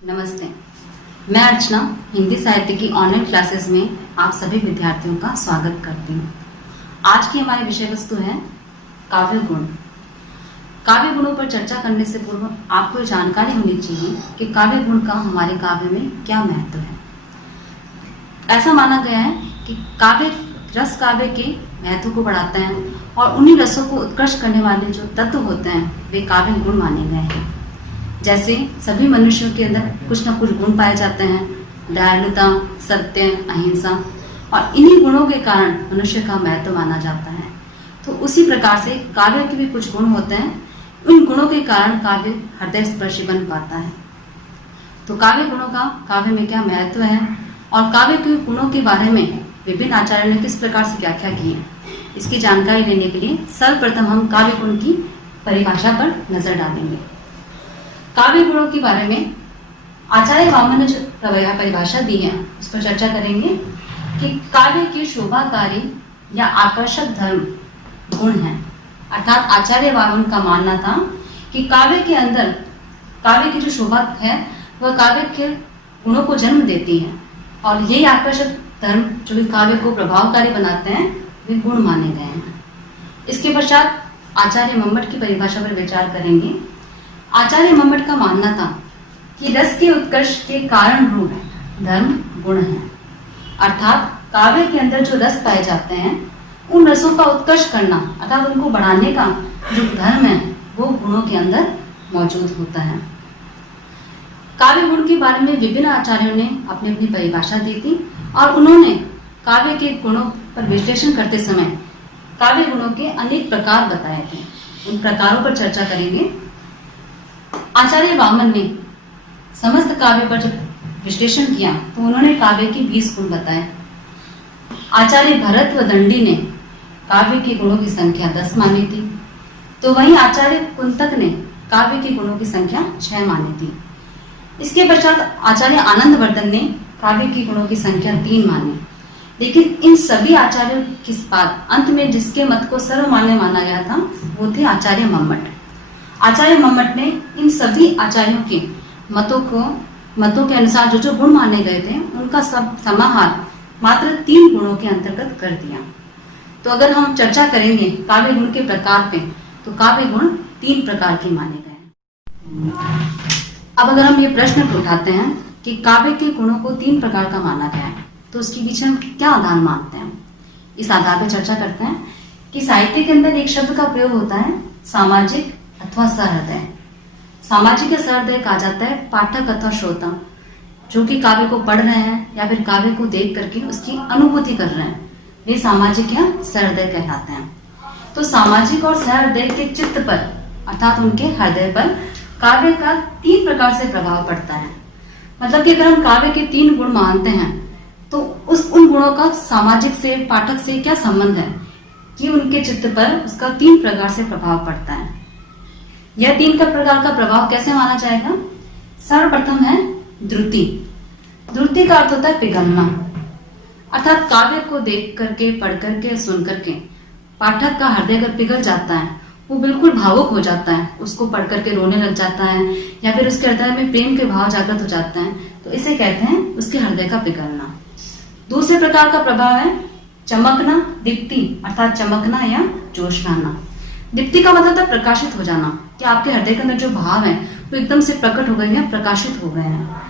नमस्ते, मैं अर्चना हिंदी साहित्य की ऑनलाइन क्लासेस में आप सभी विद्यार्थियों का स्वागत करती हूँ। आज की हमारी विषय वस्तु है काव्य गुण। काव्य गुणों पर चर्चा करने से पूर्व आपको जानकारी होनी चाहिए कि काव्य गुण का हमारे काव्य में क्या महत्व है। ऐसा माना गया है कि काव्य रस काव्य के महत्व को बढ़ाते हैं और उन्हीं रसों को उत्कृष्ट करने वाले जो तत्व होते हैं वे काव्य गुण माने गए हैं। जैसे सभी मनुष्यों के अंदर कुछ न कुछ गुण पाए जाते हैं, दयालुता, सत्य, अहिंसा, और इन्हीं गुणों के कारण मनुष्य का महत्व माना जाता है। तो उसी प्रकार से काव्य के भी कुछ गुण होते हैं, उन गुणों के कारण काव्य हृदय स्पर्शी बन पाता है। तो काव्य गुणों का काव्य में क्या महत्व है और काव्य के गुणों के बारे में विभिन्न आचार्यों ने किस प्रकार से व्याख्या की है, इसकी जानकारी लेने के लिए सर्वप्रथम हम काव्य गुण की परिभाषा पर नजर डालेंगे। काव्य गुणों के बारे में आचार्य वामन ने जो परिभाषा दी है उस पर चर्चा करेंगे कि काव्य के शोभाकारी या आकर्षक धर्म गुण हैं। अर्थात आचार्य वामन का मानना था कि काव्य के अंदर काव्य की जो शोभा है वह काव्य के गुणों को जन्म देती है और यही आकर्षक धर्म जो काव्य को प्रभावकारी बनाते हैं वे गुण माने गए हैं। इसके पश्चात आचार्य मम्मट की परिभाषा पर विचार करेंगे। आचार्य मम्मट का मानना था कि रस के उत्कर्ष के कारण रूप धर्म गुण है। अर्थात काव्य के अंदर जो रस पाए जाते हैं उन रसों का उत्कर्ष करना अर्थात उनको बढ़ाने का जो धर्म है वो गुणों के अंदर मौजूद होता है। काव्य गुण के बारे में विभिन्न आचार्यों ने अपनी अपनी परिभाषा दी थी और उन्होंने काव्य के गुणों पर विश्लेषण करते समय काव्य गुणों के अनेक प्रकार बताए थे। उन प्रकारों पर चर्चा करेंगे। आचार्य वामन ने समस्त काव्य पर जब विश्लेषण किया तो उन्होंने काव्य के 20 गुण बताए। आचार्य भरत व दंडी ने काव्य के गुणों की संख्या 10 मानी थी, तो वहीं आचार्य कुंतक ने काव्य के गुणों की संख्या 6 मानी थी। इसके पश्चात आचार्य आनंदवर्धन ने काव्य के गुणों की संख्या 3 मानी। लेकिन इन सभी आचार्यों के बाद अंत में जिसके मत को सर्वमान्य माना गया था वो थे आचार्य मम्मट। आचार्य मम्मट ने इन सभी आचार्यों के मतों के अनुसार जो गुण माने गए थे उनका सब समाहार मात्र 3 गुणों के अंतर्गत कर दिया। तो अगर हम चर्चा करेंगे काव्य गुण के प्रकार पे तो काव्य गुण 3 प्रकार के माने गए हैं। अब अगर हम ये प्रश्न उठाते हैं कि काव्य के गुणों को 3 प्रकार का माना गया है तो उसके पीछे हम क्या आधार मानते हैं, इस आधार पर चर्चा करते हैं कि साहित्य के अंदर एक शब्द का प्रयोग होता है सामाजिक अथवा सहृदय। सामाजिक या सहृदय कहा जाता है पाठक अथवा श्रोता जो कि काव्य को पढ़ रहे हैं या फिर काव्य को देख करके उसकी अनुभूति कर रहे हैं, वे सामाजिक या सहृदय कहलाते हैं। तो सामाजिक और सहृदय के चित्त पर अर्थात उनके हृदय पर काव्य का 3 प्रकार से प्रभाव पड़ता है। मतलब कि अगर हम काव्य के 3 गुण मानते हैं तो उन गुणों का सामाजिक से पाठक से क्या संबंध है कि उनके चित्त पर उसका 3 प्रकार से प्रभाव पड़ता है। यह 3 प्रकार का प्रभाव कैसे माना जाएगा? सर्वप्रथम है द्रुति। द्रुति का अर्थ होता है पिघलना, अर्थात काव्य को देख करके पढ़ करके सुन करके पाठक का हृदय अगर पिघल जाता है, वो बिल्कुल भावुक हो जाता है, उसको पढ़ करके रोने लग जाता है या फिर उसके हृदय में प्रेम के भाव जागृत हो जाते हैं, तो इसे कहते हैं उसके हृदय का पिघलना। दूसरे प्रकार का प्रभाव है चमकना, दीप्ति, अर्थात चमकना या जोश लाना। दीप्ति का मतलब है प्रकाशित हो जाना, कि आपके हृदय के अंदर जो भाव है वो एकदम से प्रकट हो गए हैं, प्रकाशित हो गए हैं,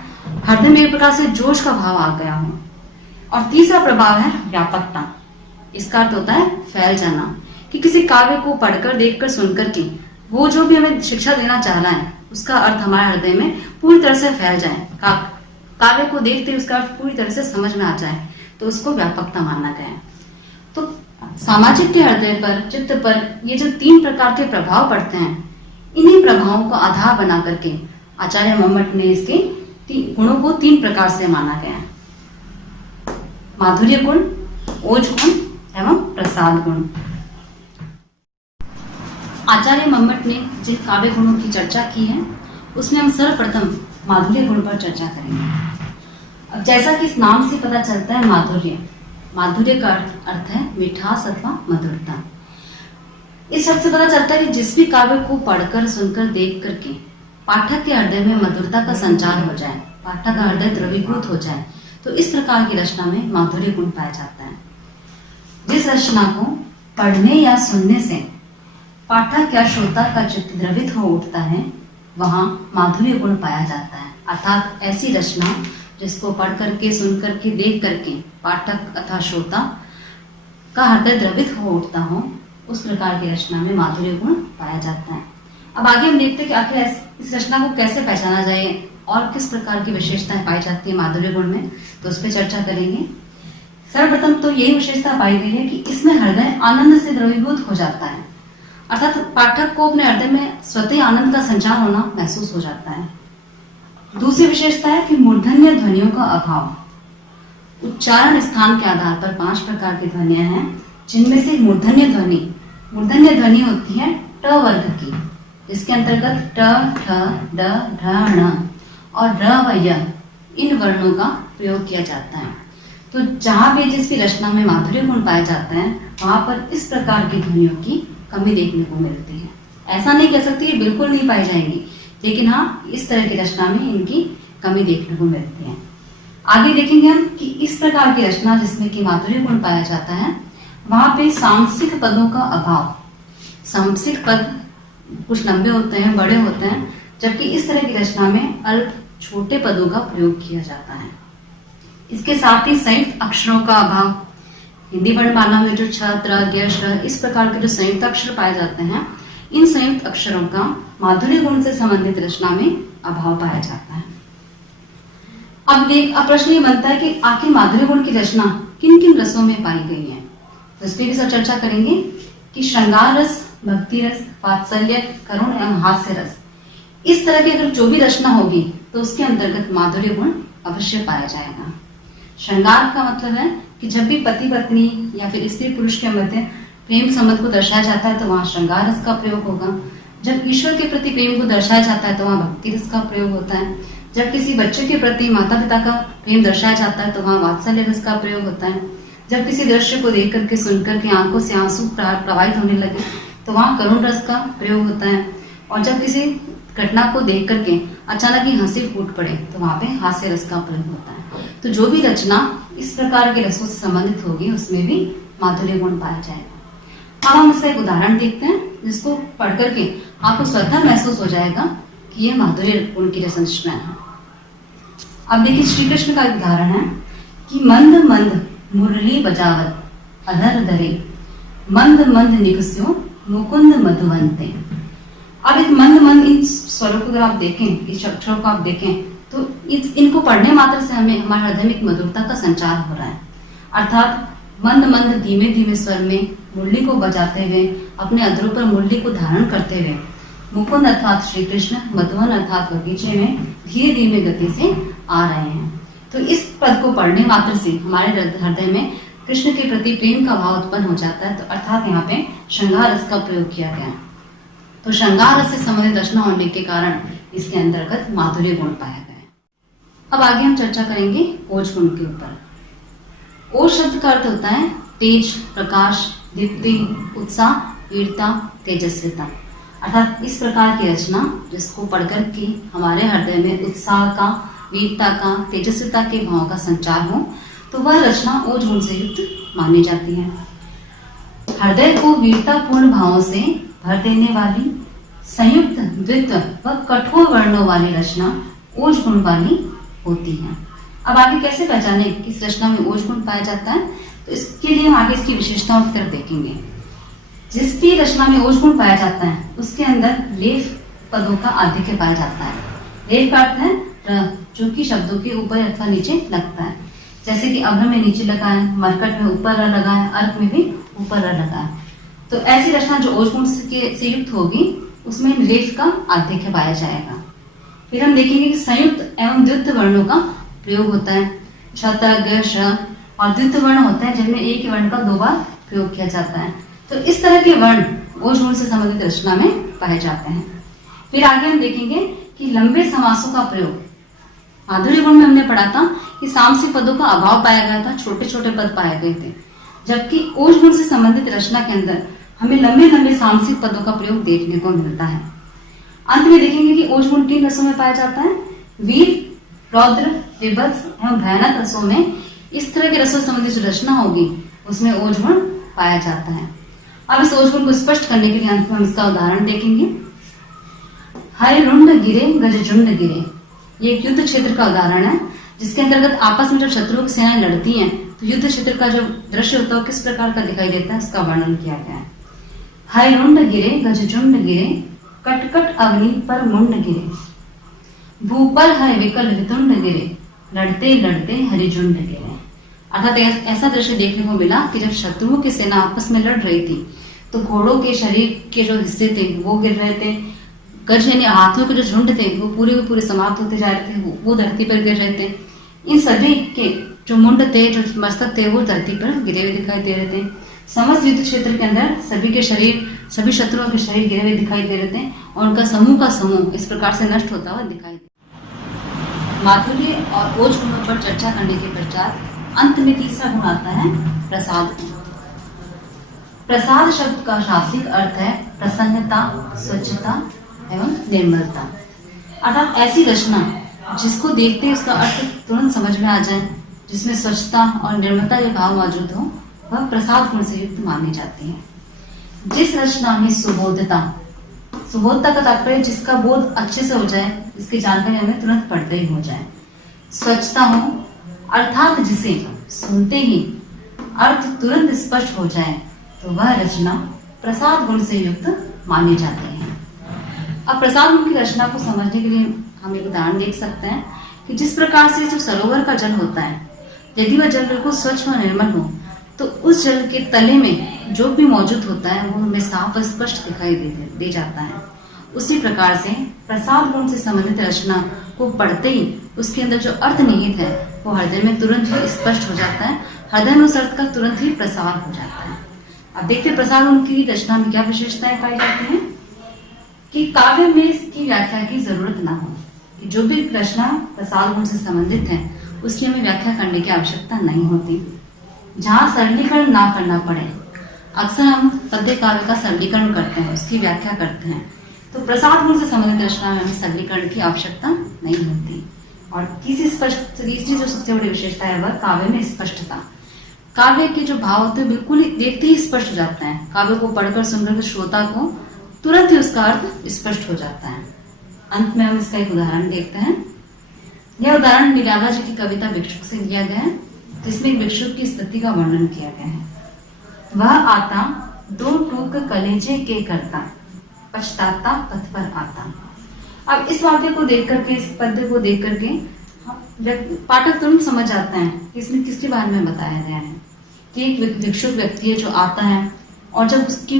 हृदय में एक प्रकार से जोश का भाव आ गया हो। और तीसरा प्रभाव है व्यापकता। इसका अर्थ होता है फैल जाना, कि किसी काव्य को पढ़कर देखकर सुनकर के वो जो भी हमें शिक्षा देना चाह रहा है उसका अर्थ हमारे हृदय में पूरी तरह से फैल जाए, काव्य को देखते उसका अर्थ पूरी तरह से समझ में आ जाए, तो उसको व्यापकता माना गया है। तो सामाजिक के हृदय पर चित्त पर ये जो 3 प्रकार के प्रभाव पड़ते हैं, इन्हीं प्रभावों को आधार बना करके आचार्य मम्मट ने इसके गुणों को 3 प्रकार से माना गया है। माधुर्य गुण, ओज गुण एवं प्रसाद गुण। आचार्य मम्मट ने जिन काव्य गुणों की चर्चा की है उसमें हम सर्वप्रथम माधुर्य गुण पर चर्चा करेंगे। अब जैसा कि इस नाम से पता चलता है माधुर्य का अर्थ है मिठास अथवा मधुरता। इस शब्द से पता चलता है कि जिस भी काव्य को पढ़कर सुनकर देख करके पाठक के हृदय में मधुरता का संचार हो जाए, पाठक का हृदय द्रवीभूत हो जाए, तो इस प्रकार की रचना में माधुर्य गुण पाया जाता है। जिस रचना को पढ़ने या सुनने से पाठक या श्रोता का चित्त द्रवित हो उठता है, वहां माधुर्य गुण पाया जाता है। अर्थात ऐसी रचना जिसको पढ़ करके, सुन करके, देख करके पाठक अथवा श्रोता का हृदय द्रवित हो उठता हो, उस प्रकार की रचना में माधुर्य गुण पाया जाता है। अब आगे हम देखते हैं कि आखिर इस रचना को कैसे पहचाना जाए और किस प्रकार की विशेषताएं पाई जाती है माधुर्य गुण में, तो उस पर चर्चा करेंगे। सर्वप्रथम तो यही विशेषता पाई गई है कि इसमें हृदय आनंद से द्रवीभूत हो जाता है, अर्थात पाठक को अपने हृदय में स्वतः आनंद का संचार होना महसूस हो जाता है। दूसरी विशेषता है कि मूर्धन्य ध्वनियों का अभाव। उच्चारण स्थान के आधार पर 5 प्रकार की ध्वनियां हैं, जिनमें से मूर्धन्य ध्वनि होती है ट वर्ग की, जिसके अंतर्गत ट, ठ, ड, ढ, ण और र व य इन वर्णों का प्रयोग किया जाता है। तो जहां भी जिस भी रचना में माधुर्य गुण पाया जाता है, वहां पर इस प्रकार की ध्वनियों की कमी देखने को मिलती है। ऐसा नहीं कह सकती बिल्कुल नहीं पाई जाएंगी, लेकिन हाँ, इस तरह की रचना में इनकी कमी देखने को मिलती है। आगे देखेंगे हम कि इस प्रकार की रचना जिसमें कि माधुर्य गुण पाया जाता है, वहां पे सांसिक पदों का अभाव। सांसिक पद कुछ लंबे होते हैं, बड़े होते हैं, जबकि इस तरह की रचना में अल्प छोटे पदों का प्रयोग किया जाता है। इसके साथ ही संयुक्त अक्षरों का अभाव। हिंदी वर्णमाला में जो छ, त्र, ज्ञ, श इस प्रकार के जो संयुक्त अक्षर पाए जाते हैं, इन संयुक्त अक्षरों का माधुर्य गुण से संबंधित रचना में अभाव पाया जाता है। अब प्रश्न ये बनता है कि आखिर माधुर्य गुण की रचना किन किन रसों में पाई गई है, तो इस पर भी सब चर्चा करेंगे कि श्रृंगार रस, भक्ति रस, वात्सल्य, करुण एवं हास्य रस, इस तरह की अगर जो भी रचना होगी तो उसके अंतर्गत माधुर्य गुण अवश्य पाया जाएगा। श्रृंगार का मतलब है कि जब भी पति पत्नी या फिर स्त्री पुरुष के मध्य प्रेम संबंध को दर्शाया जाता है तो वहां श्रृंगार रस का प्रयोग होगा। जब ईश्वर के प्रति प्रेम को दर्शाया जाता है तो वहां भक्ति रस का प्रयोग होता है। जब किसी बच्चे के प्रति माता पिता का प्रेम दर्शाया जाता है तो वहां वात्सल्य रस का प्रयोग होता है। जब किसी दृश्य को देख करके, सुन करके आंखों से आंसू प्रवाहित होने लगे तो वहां करुण रस का प्रयोग होता है। और जब किसी घटना को देख करके अचानक ही हंसी फूट पड़े तो वहां पे हास्य रस का प्रयोग होता है। तो जो भी रचना इस प्रकार के रसों से संबंधित होगी उसमें भी माधुर्य गुण पाया जाएगा। अब हम इसका एक उदाहरण देखते हैं, जिसको पढ़ करके आपको स्वतः महसूस हो जाएगा कि यह माधुर्य गुण की रचना है। अब देखिए, श्री कृष्ण का एक उदाहरण है कि मंद मंद मुरली बजावत अधर दरे, मंद मंद निकस्यो मुकुंद मधुवंते। अब एक मंद मंद इन स्वरों को अगर आप देखें, इस अक्षरों को आप देखें, तो इनको पढ़ने मात्र से हमें हमारे हृदय में एक मधुरता का संचार हो रहा है। अर्थात मंद मंद धीमे धीमे स्वर में मुरली को बजाते हुए, अपने अधरों पर मुरली को धारण करते हुए मुकुंद अर्थात श्री कृष्ण मधुवन अर्थात बगीचे में धीरे धीमे गति से आ रहे हैं। तो इस पद को पढ़ने मात्र से हमारे हृदय में कृष्ण के प्रति प्रेम का भाव उत्पन्न हो जाता है। तो अर्थात यहाँ पे श्रृंगार रस का प्रयोग किया गया है। तो श्रृंगार रस से संबंधित रचना होने के कारण इसके अंतर्गत माधुर्य गुण पाया गया है। अब आगे हम चर्चा करेंगे ओज गुण के ऊपर। ओज शब्द का अर्थ होता है तेज, प्रकाश, दीप्ति, उत्साह, वीरता, तेजस्विता। अर्थात इस प्रकार की रचना जिसको पढ़कर के हमारे हृदय में उत्साह का, वीरता का, तेजस्विता के भाव का संचार हो, तो वह रचना ओज गुण से युक्त मानी जाती है। हृदय को वीरतापूर्ण भावों से भर देने वाली, संयुक्त, द्वित्व व कठोर वर्णों वाली रचना ओज गुण वाली होती है। अब आगे कैसे पहचाने कि इस रचना में ओज गुण पाया जाता है, तो इसके लिए हम आगे इसकी विशेषताओं की तरफ देखेंगे। जिसकी रचना में ओज गुण पाया जाता है उसके अंदर लेफ पदों का आधिक्य पाया जाता है। लेफ का अर्थ है र, जो कि शब्दों के ऊपर अथवा नीचे लगता है। जैसे कि अभ्र में नीचे लगा है, मरकट में ऊपर र लगा है, अर्क में भी ऊपर र लगा है। तो ऐसी रचना जो ओज गुण से युक्त होगी उसमें लेफ का आधिक्य पाया जाएगा। फिर हम देखेंगे कि संयुक्त एवं द्वित्व वर्णों का प्रयोग होता है। छ, त, ग, श और द्वित्व वर्ण होते हैं जिनमें एक ही वर्ण का 2 बार प्रयोग किया जाता है। तो इस तरह के वर्ण ओज गुण से संबंधित रचना में पाए जाते हैं। फिर आगे हम देखेंगे कि लंबे समासों का प्रयोग। माधुर्य गुण में हमने पढ़ा था कि सामसिक पदों का अभाव पाया गया था, छोटे छोटे पद पाए गए थे, जबकि ओज गुण से संबंधित रचना के अंदर हमें लंबे लंबे सामसिक पदों का प्रयोग देखने को मिलता है। अंत में देखेंगे कि ओज गुण 3 रसों में पाया जाता है, वीर, रौद्र, विभत्स एवं भयानक रसों में। इस तरह के रसों संबंधी जो रचना होगी उसमें ओज गुण पाया जाता है। अब इस ओज गुण को स्पष्ट करने के लिए अंत में हम इसका उदाहरण देखेंगे। हरिरुंड गिरे गजजुंड गिरे, ये एक युद्ध क्षेत्र का उदाहरण है, जिसके अंतर्गत आपस में जब शत्रुओं की सेनाएं लड़ती हैं तो युद्ध क्षेत्र का जो दृश्य होता है वो किस प्रकार का दिखाई देता है, उसका वर्णन किया गया है। हरिरुंड गिरे गजजुंड गिरे, कटकट अग्नि पर मुंड गिरे, भूपर है विकल वितुंड गिरे, लड़ते लड़ते हरिजुंड गिरे। अर्थात ऐसा दृश्य देखने को मिला कि जब शत्रुओं की सेना आपस में लड़ रही थी तो घोड़ों के शरीर के जो हिस्से थे वो गिर रहे थे, गज यानी हाथियों के जो झुंड थे वो पूरे के पूरे समाप्त होते जा रहे थे, वो धरती पर गिर रहे थे। इन सभी के जो मुंड थे, जो मस्तक थे, वो धरती पर गिरे हुए दिखाई दे रहे थे। समस्त युद्ध क्षेत्र के अंदर सभी के शरीर, सभी शत्रुओं के शरीर गिरे हुए दिखाई दे रहे थे और उनका समूह का समूह इस प्रकार से नष्ट होता हुआ दिखाई दे। माधुर्य और ओज गुणों पर चर्चा करने के पश्चात अंत में तीसरा गुण आता है प्रसाद। प्रसाद शब्द का शाब्दिक अर्थ है प्रसन्नता, स्वच्छता एवं निर्मलता। अर्थात ऐसी रचना जिसको देखते ही उसका अर्थ तुरंत समझ में आ जाए, जिसमें स्वच्छता और निर्मलता के भाव मौजूद हो, वह प्रसाद गुण से युक्त मानी जाती है। जिस रचना में सुबोधता, सुबोधता का तात्पर्य जिसका बोध अच्छे से हो जाए, जिसकी जानकारी हमें तुरंत पढ़ते ही हो जाए। स्वच्छता हो अर्थात जिसे सुनते ही अर्थ तुरंत स्पष्ट हो जाए तो वह रचना प्रसाद गुण से युक्त मानी जाती है। अब प्रसाद गुण की रचना को समझने के लिए हम एक उदाहरण देख सकते हैं कि जिस प्रकार से जो सरोवर का जल होता है, यदि वह जल बिल्कुल स्वच्छ और निर्मल हो तो उस जल के तले में जो भी मौजूद होता है वो हमें साफ और स्पष्ट दिखाई दे जाता है। उसी प्रकार से प्रसाद गुण से संबंधित रचना को पढ़ते ही उसके अंदर जो अर्थ निहित है वो हृदय में तुरंत ही स्पष्ट हो जाता है, हृदय में उस अर्थ का तुरंत ही प्रसार हो जाता है। अब देखते हैं प्रसाद गुण की रचना में क्या विशेषताएं पाई जाती हैं। कि काव्य में इसकी व्याख्या की जरूरत ना हो, कि जो भी रचना प्रसाद गुण से संबंधित है उसकी हमें व्याख्या करने की आवश्यकता नहीं होती। जहाँ सरलीकरण ना करना पड़े, अक्सर हम पद्य काव्य का सरलीकरण करते हैं, उसकी व्याख्या करते हैं, तो प्रसाद गुण से संबंधित रचना में हमें सरलीकरण की आवश्यकता नहीं होती। और तीसरी जो सबसे बड़ी विशेषता है वह काव्य में स्पष्टता। काव्य के जो भाव होते हैं बिल्कुल देखते ही स्पष्ट हो जाते हैं। काव्य को पढ़कर सुनकर श्रोता को तुरंत ही उसका अर्थ स्पष्ट हो जाता है। अंत में हम इसका एक उदाहरण देखते हैं। यह उदाहरण निराला जी की कविता भिक्षुक से लिया गया है, जिसमें भिक्षुक की स्थिति का वर्णन किया गया है। वह आता दो टूक कलेजे के करता, पछताता पथ पर आता। अब इस वाक्य को देख करके, इस पद्य को देख करके पाठक तुरंत समझ जाते हैं कि इसमें किसके बारे में बताया गया है कि एक भिक्षुक व्यक्ति है जो आता है और जब उसकी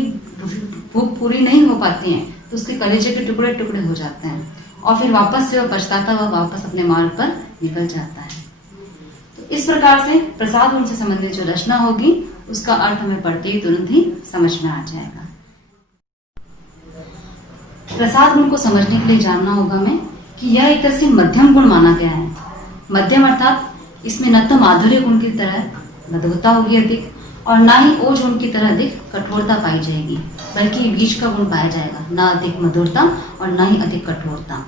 भूख पूरी नहीं हो पाती है तो उसके कलेजे के टुकड़े टुकड़े हो जाते हैं और फिर वापस से वह पछताता हुआ वापस अपने मार्ग पर निकल जाता है। तो इस प्रकार से प्रसाद गुण से संबंधित जो रचना होगी उसका अर्थ हमें पढ़ते ही तुरंत ही समझ में आ जाएगा। प्रसाद गुण को समझने के लिए जानना होगा हमें कि यह एक तरह से मध्यम गुण माना गया है। मध्यम अर्थात इसमें न तो माधुर्य गुण की तरह मधुरता होगी अधिक और ना ही ओज गुण की तरह अधिक कठोरता पाई जाएगी, बल्कि बीच का गुण पाया जाएगा, ना अधिक मधुरता और ना ही अधिक कठोरता।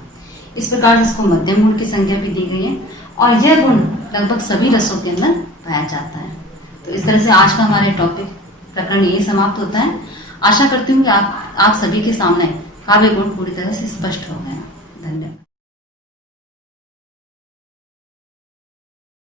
इस प्रकार से इसको मध्यम गुण की संज्ञा भी दी गई है और यह गुण लगभग सभी रसों के अंदर पाया जाता है। तो इस तरह से आज का हमारे टॉपिक प्रकरण यही समाप्त होता है। आशा करती हूँ कि आप सभी के सामने काव्य गुण पूरी तरह से स्पष्ट हो गए। धन्यवाद।